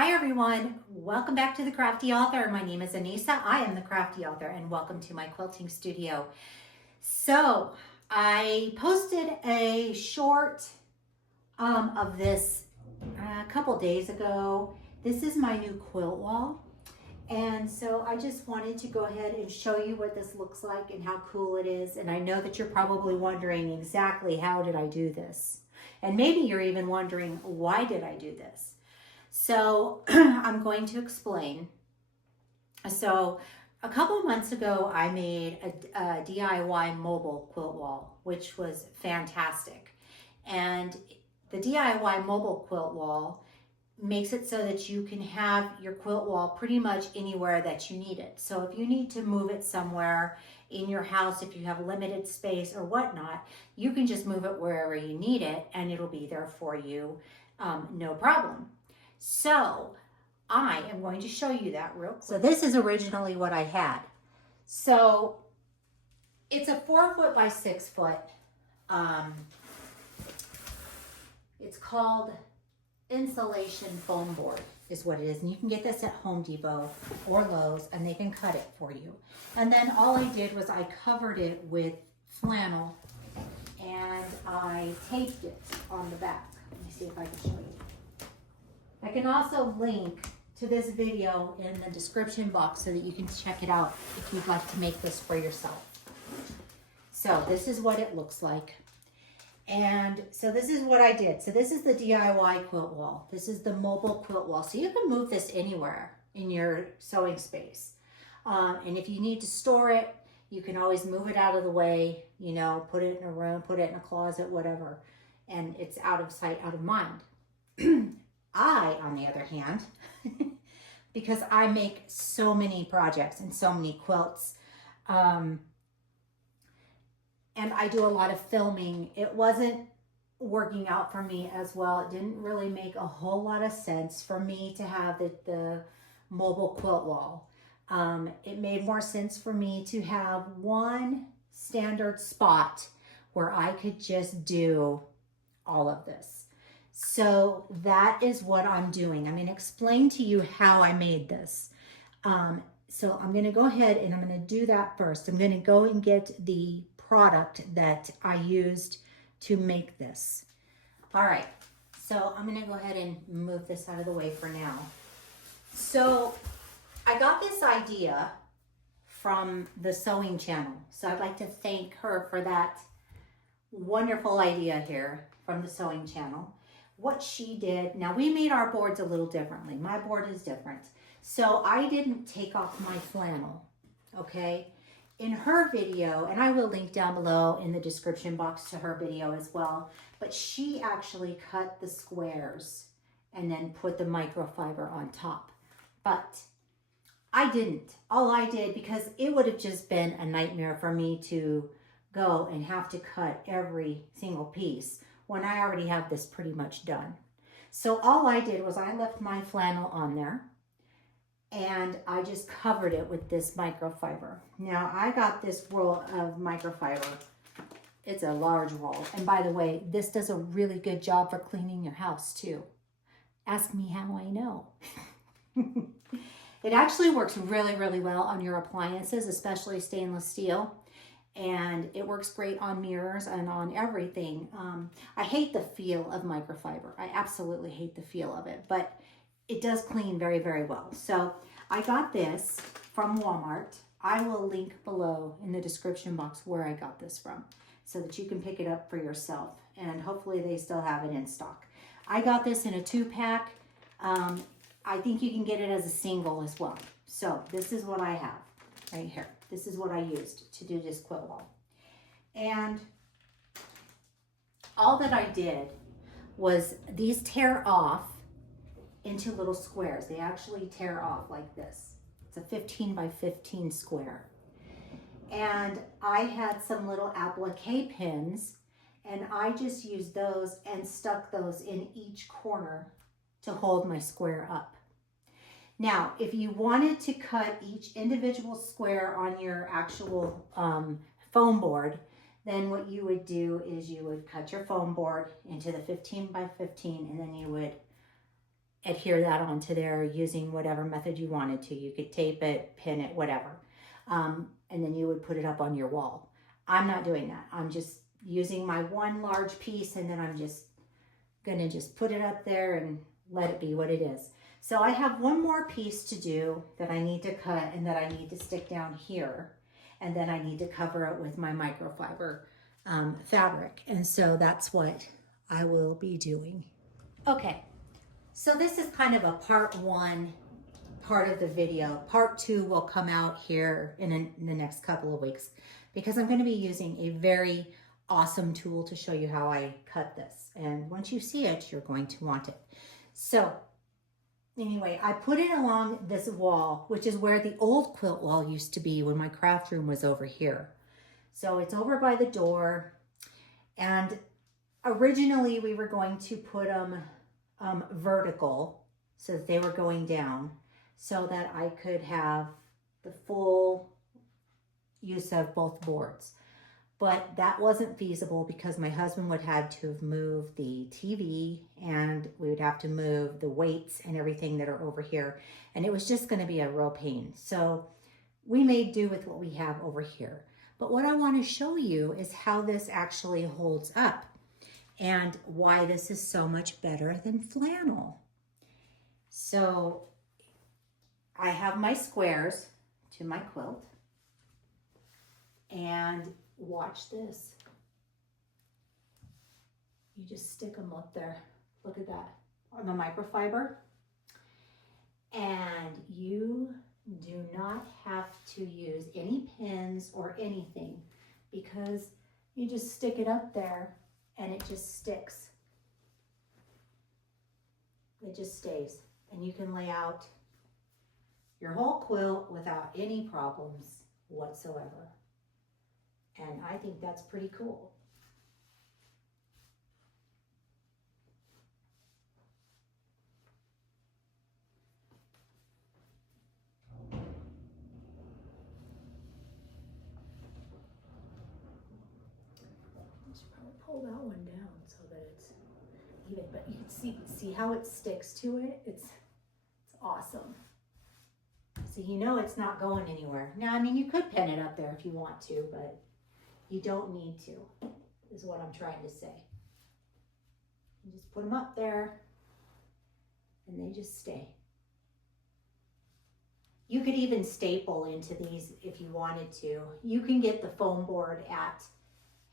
Hi everyone, welcome back to the Crafty Author. My name is Anissa. I am the Crafty Author and welcome to my quilting studio. So I posted a short of this a couple days ago. This is my new quilt wall. And so I just wanted to go ahead and show you what this looks like and how cool it is. And I know that you're probably wondering exactly how did I do this? And maybe you're even wondering, why did I do this? So I'm going to explain. So a couple of months ago, I made a DIY mobile quilt wall, which was fantastic. And the DIY mobile quilt wall makes it so that you can have your quilt wall pretty much anywhere that you need it. So if you need to move it somewhere in your house, if you have limited space or whatnot, you can just move it wherever you need it and it'll be there for you, no problem. So I am going to show you that real quick. So this is originally what I had. So it's a 4 foot by 6 foot. It's called insulation foam board is what it is. And you can get this at Home Depot or Lowe's and they can cut it for you. And then all I did was I covered it with flannel and I taped it on the back. Let me see if I can show you. I can also link to this video in the description box so that you can check it out if you'd like to make this for yourself. So this is what it looks like. And so this is what I did. So this is the DIY quilt wall. This is the mobile quilt wall. So you can move this anywhere in your sewing space. And if you need to store it, you can always move it out of the way, you know, put it in a room, put it in a closet, whatever. And it's out of sight, out of mind. I, on the other hand, because I make so many projects and so many quilts, and I do a lot of filming, it wasn't working out for me as well. It didn't really make a whole lot of sense for me to have the mobile quilt wall. It made more sense for me to have one standard spot where I could just do all of this. So that is what I'm doing. I'm going to explain to you how I made this. So I'm going to go ahead and I'm going to do that first. I'm going to go and get the product that I used to make this. All right. So I'm going to go ahead and move this out of the way for now. So I got this idea from the sewing channel. So I'd like to thank her for that wonderful idea here from the sewing channel. What she did, now we made our boards a little differently. My board is different. So I didn't take off my flannel, okay? In her video, and I will link down below in the description box to her video as well, but she actually cut the squares and then put the microfiber on top. But I didn't. All I did, because it would have just been a nightmare for me to go and have to cut every single piece when I already have this pretty much done. So all I did was I left my flannel on there and I just covered it with this microfiber. Now I got this roll of microfiber. It's a large roll. And by the way, this does a really good job for cleaning your house too. Ask me how I know. It actually works really, really well on your appliances, especially stainless steel. And it works great on mirrors and on everything. I hate the feel of microfiber. I absolutely hate the feel of it, but it does clean very, very well. So I got this from Walmart. I will link below in the description box where I got this from so that you can pick it up for yourself. And hopefully they still have it in stock. I got this in a 2-pack. I think you can get it as a single as well. So this is what I have right here. This is what I used to do this quilt wall. And all that I did was these tear off into little squares. They actually tear off like this. It's a 15 by 15 square. And I had some little applique pins and I just used those and stuck those in each corner to hold my square up. Now, if you wanted to cut each individual square on your actual foam board, then what you would do is you would cut your foam board into the 15 by 15 and then you would adhere that onto there using whatever method you wanted to. You could tape it, pin it, whatever. And then you would put it up on your wall. I'm not doing that. I'm just using my one large piece, and then I'm just gonna just put it up there and let it be what it is. So I have one more piece to do that I need to cut and that I need to stick down here. And then I need to cover it with my microfiber fabric. And so that's what I will be doing. Okay, so this is kind of a part one part of the video. Part two will come out here in the next couple of weeks because I'm going to be using a very awesome tool to show you how I cut this. And once you see it, you're going to want it. So anyway, I put it along this wall, which is where the old quilt wall used to be when my craft room was over here. So it's over by the door. And originally we were going to put them vertical so that they were going down so that I could have the full use of both boards. But that wasn't feasible because my husband would have to have moved the TV and we would have to move the weights and everything that are over here. And it was just going to be a real pain. So we made do with what we have over here. But what I want to show you is how this actually holds up and why this is so much better than flannel. So I have my squares to my quilt, and watch this. You just stick them up there. Look at that on the microfiber. And you do not have to use any pins or anything because you just stick it up there and it just sticks. It just stays. And you can lay out your whole quilt without any problems whatsoever. And I think that's pretty cool. I should probably pull that one down so that it's even, but you can see how it sticks to it. It's awesome. So you know it's not going anywhere. Now, I mean, you could pin it up there if you want to, but you don't need to, is what I'm trying to say. You just put them up there and they just stay. You could even staple into these if you wanted to. You can get the foam board at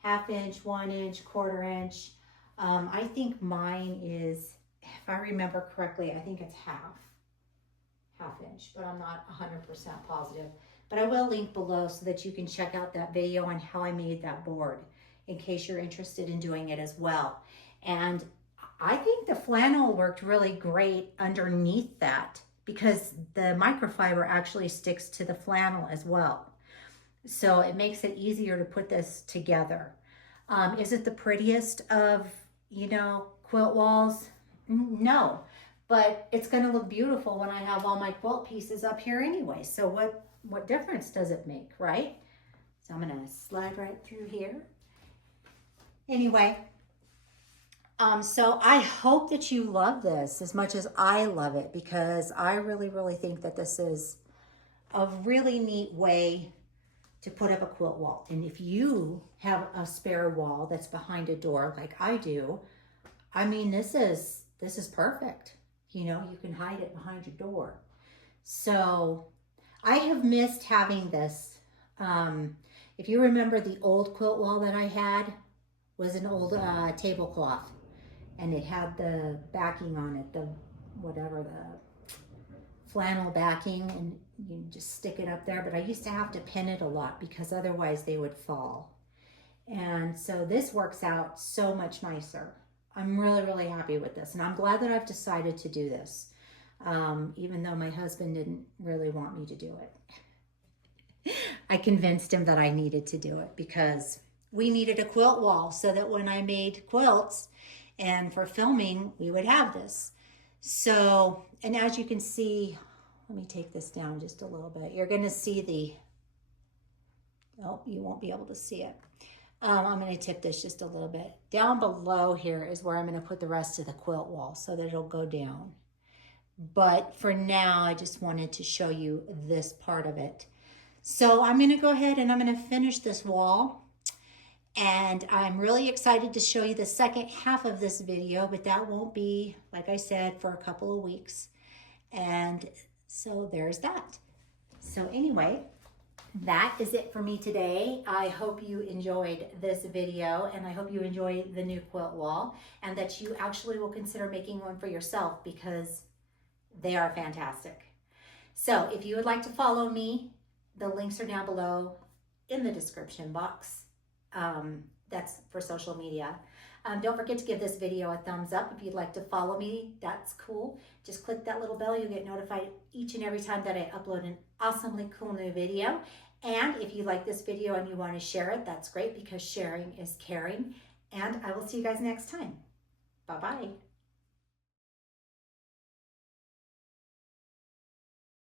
1/2 inch, 1 inch, 1/4 inch. I think mine is, if I remember correctly, I think it's half inch, but I'm not 100% positive. But I will link below so that you can check out that video on how I made that board in case you're interested in doing it as well. And I think the flannel worked really great underneath that because the microfiber actually sticks to the flannel as well. So it makes it easier to put this together. Is it the prettiest of, quilt walls? No, but it's going to look beautiful when I have all my quilt pieces up here anyway. So what difference does it make, right? So I'm going to slide right through here. Anyway, so I hope that you love this as much as I love it because I really, really think that this is a really neat way to put up a quilt wall. And if you have a spare wall that's behind a door like I do, I mean, this is perfect. You can hide it behind your door. So I have missed having this. If you remember, the old quilt wall that I had was an old tablecloth, and it had the backing on it, the flannel backing, and you just stick it up there. But I used to have to pin it a lot because otherwise they would fall. And so this works out so much nicer. I'm really, really happy with this. And I'm glad that I've decided to do this, even though my husband didn't really want me to do it. I convinced him that I needed to do it because we needed a quilt wall so that when I made quilts and for filming, we would have this. So, and as you can see, let me take this down just a little bit. You're going to see you won't be able to see it. I'm going to tip this just a little bit. Down below here is where I'm going to put the rest of the quilt wall so that it'll go down. But for now, I just wanted to show you this part of it. So I'm going to go ahead and I'm going to finish this wall. And I'm really excited to show you the second half of this video, but that won't be, like I said, for a couple of weeks. And so there's that. So anyway, that is it for me today. I hope you enjoyed this video, and I hope you enjoy the new quilt wall, and that you actually will consider making one for yourself, because they are fantastic. So if you would like to follow me, the links are down below in the description box. That's for social media. Don't forget to give this video a thumbs up. If you'd like to follow me, that's cool. Just click that little bell. You'll get notified each and every time that I upload an awesomely cool new video. And if you like this video and you want to share it, that's great, because sharing is caring. And I will see you guys next time. Bye-bye.